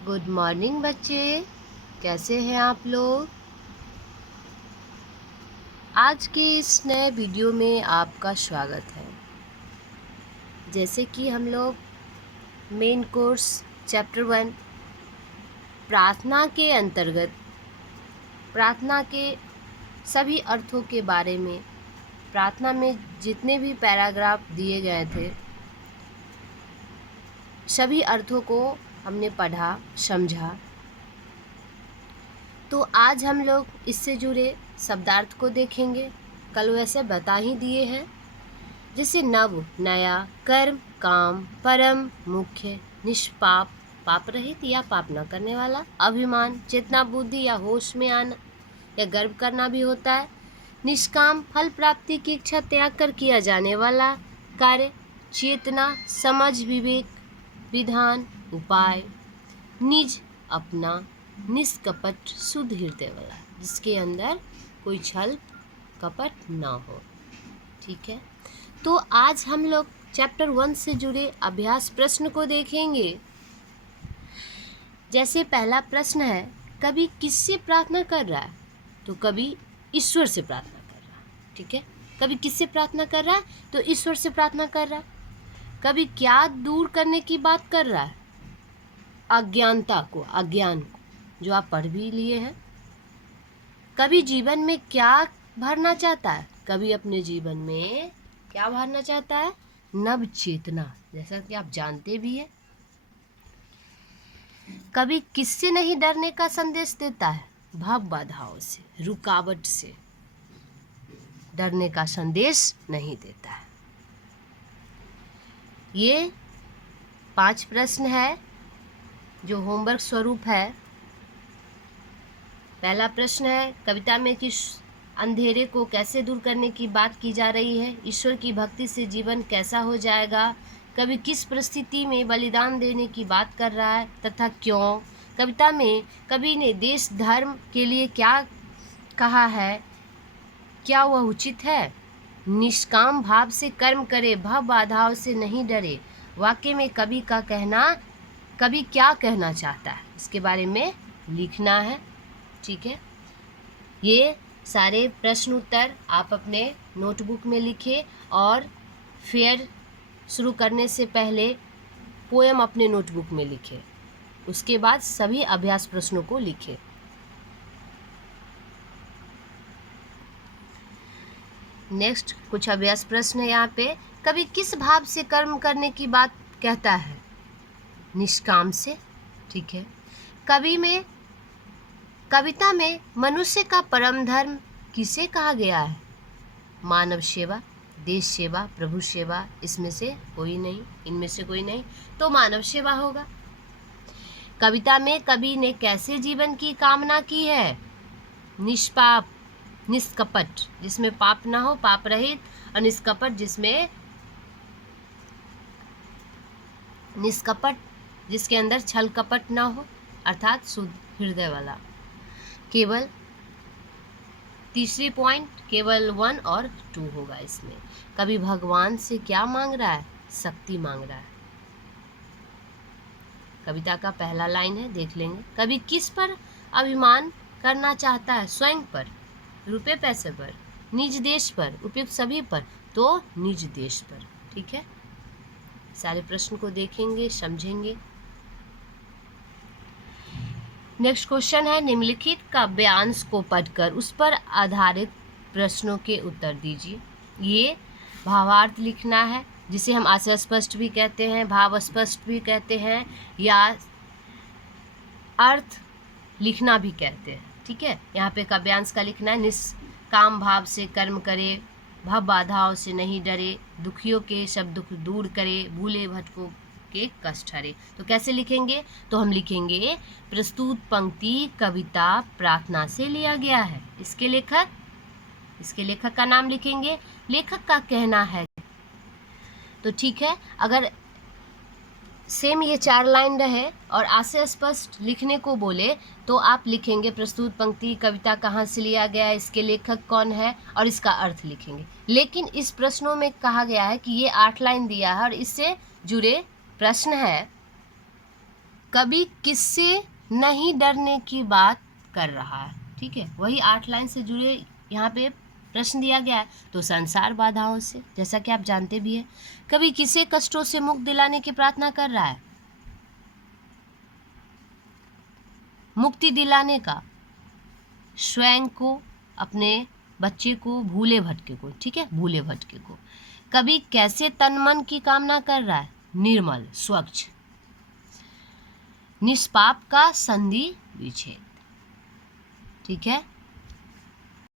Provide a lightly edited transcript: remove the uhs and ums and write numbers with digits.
Good morning बच्चे, कैसे हैं आप लोग। आज के इस नए वीडियो में आपका स्वागत है। जैसे कि हम लोग मेन कोर्स चैप्टर 1 प्रार्थना के अंतर्गत प्रार्थना के सभी अर्थों के बारे में, प्रार्थना में जितने भी पैराग्राफ दिए गए थे सभी अर्थों को हमने पढ़ा समझा। तो आज हम लोग इससे जुड़े शब्दार्थ को देखेंगे। कल वैसे बता ही दिए हैं, जैसे नव नया, कर्म काम, परम मुख्य, निष्पाप पाप रहित या पाप न करने वाला, अभिमान चेतना बुद्धि या होश में आना या गर्व करना भी होता है, निष्काम फल प्राप्ति की इच्छा त्याग कर किया जाने वाला कार्य, चेतना समझ विवेक विधान उपाय, निज अपना, निष्कपट शुद्ध हृदय वाला जिसके अंदर कोई छल कपट ना हो। ठीक है, तो आज हम लोग चैप्टर 1 से जुड़े अभ्यास प्रश्न को देखेंगे। जैसे पहला प्रश्न है, कभी किससे प्रार्थना कर रहा है? तो कभी ईश्वर से प्रार्थना कर रहा है। ठीक है, कभी किससे प्रार्थना कर रहा है? तो ईश्वर से प्रार्थना कर रहा है। कभी क्या दूर करने की बात कर रहा है? अज्ञानता को, अज्ञान को, जो आप पढ़ भी लिए हैं। कभी जीवन में क्या भरना चाहता है? कभी अपने जीवन में क्या भरना चाहता है? नव चेतना, जैसा कि आप जानते भी हैं। कभी किससे नहीं डरने का संदेश देता है? भाव बाधाओं से, रुकावट से डरने का संदेश नहीं देता है। ये 5 प्रश्न है जो होमवर्क स्वरूप है। पहला प्रश्न है, कविता में किस अंधेरे को कैसे दूर करने की बात की जा रही है? ईश्वर की भक्ति से जीवन कैसा हो जाएगा? कवि किस परिस्थिति में बलिदान देने की बात कर रहा है तथा क्यों? कविता में कवि ने देश धर्म के लिए क्या कहा है? क्या वह उचित है? निष्काम भाव से कर्म करे, भाव बाधाओं से नहीं डरे। वाक्य में कवि का कहना, कवि क्या कहना चाहता है इसके बारे में लिखना है। ठीक है, ये सारे प्रश्न उत्तर आप अपने नोटबुक में लिखें और फेयर शुरू करने से पहले पोएम अपने नोटबुक में लिखें। उसके बाद सभी अभ्यास प्रश्नों को लिखें। नेक्स्ट कुछ अभ्यास प्रश्न है यहाँ पे। कभी किस भाव से कर्म करने की बात कहता है? निष्काम से। ठीक है, कविता में मनुष्य का परम धर्म किसे कहा गया है? मानव सेवा, देश सेवा, प्रभु सेवा, इसमें से कोई नहीं, इनमें से कोई नहीं, तो मानव सेवा होगा। कविता में कवि ने कैसे जीवन की कामना की है? निष्पाप, निष्कपट, जिसमें पाप ना हो, पाप रहित, और निष्कपट जिसमें निष्कपट जिसके अंदर छल कपट ना हो, अर्थात शुद्ध हृदय वाला। केवल तीसरी पॉइंट केवल 1 और 2 होगा इसमें। कभी भगवान से क्या मांग रहा है? शक्ति मांग रहा है। कविता का पहला लाइन है, देख लेंगे। कभी किस पर अभिमान करना चाहता है? स्वयं पर, रुपए पैसे पर, निज देश पर, उपयुक्त सभी पर, तो निज देश पर। ठीक है, सारे प्रश्न को देखेंगे, समझेंगे। नेक्स्ट क्वेश्चन है, निम्नलिखित काव्यांश को पढ़कर उस पर आधारित प्रश्नों के उत्तर दीजिए। ये भावार्थ लिखना है, जिसे हम आशय स्पष्ट भी कहते हैं, भाव स्पष्ट भी कहते हैं, या अर्थ लिखना भी कहते हैं। ठीक है, यहाँ पे काव्यांश का लिखना है, निष्काम भाव से कर्म करे, भव बाधाओं से नहीं डरे, दुखियों के सब दुख दूर करे, भूले भटकों के कष्ट हरे। तो कैसे लिखेंगे? तो हम लिखेंगे, प्रस्तुत पंक्ति कविता प्रार्थना से लिया गया है। इसके लेखक का नाम लिखेंगे, लेखक का कहना है। तो ठीक है, अगर सेम ये 4 लाइन रहे और आशय स्पष्ट लिखने को बोले तो आप लिखेंगे प्रस्तुत पंक्ति कविता कहाँ से लिया गया है, इसके लेखक कौन है, और इसका अर्थ लिखेंगे। लेकिन इस प्रश्नों में कहा गया है कि ये 8 लाइन दिया है और इससे जुड़े प्रश्न है। कभी किससे नहीं डरने की बात कर रहा है। ठीक है, वही 8 लाइन से जुड़े यहाँ पे प्रश्न दिया गया है। तो संसार बाधाओं से, जैसा कि आप जानते भी हैं। कभी किसे कष्टों से मुक्त दिलाने की प्रार्थना कर रहा है, मुक्ति दिलाने का, स्वयं को, अपने बच्चे को, भूले भटके को। ठीक है, भूले भटके को। कभी कैसे तन मन की कामना कर रहा है, निर्मल, स्वच्छ, निष्पाप का संधि विच्छेद। ठीक है,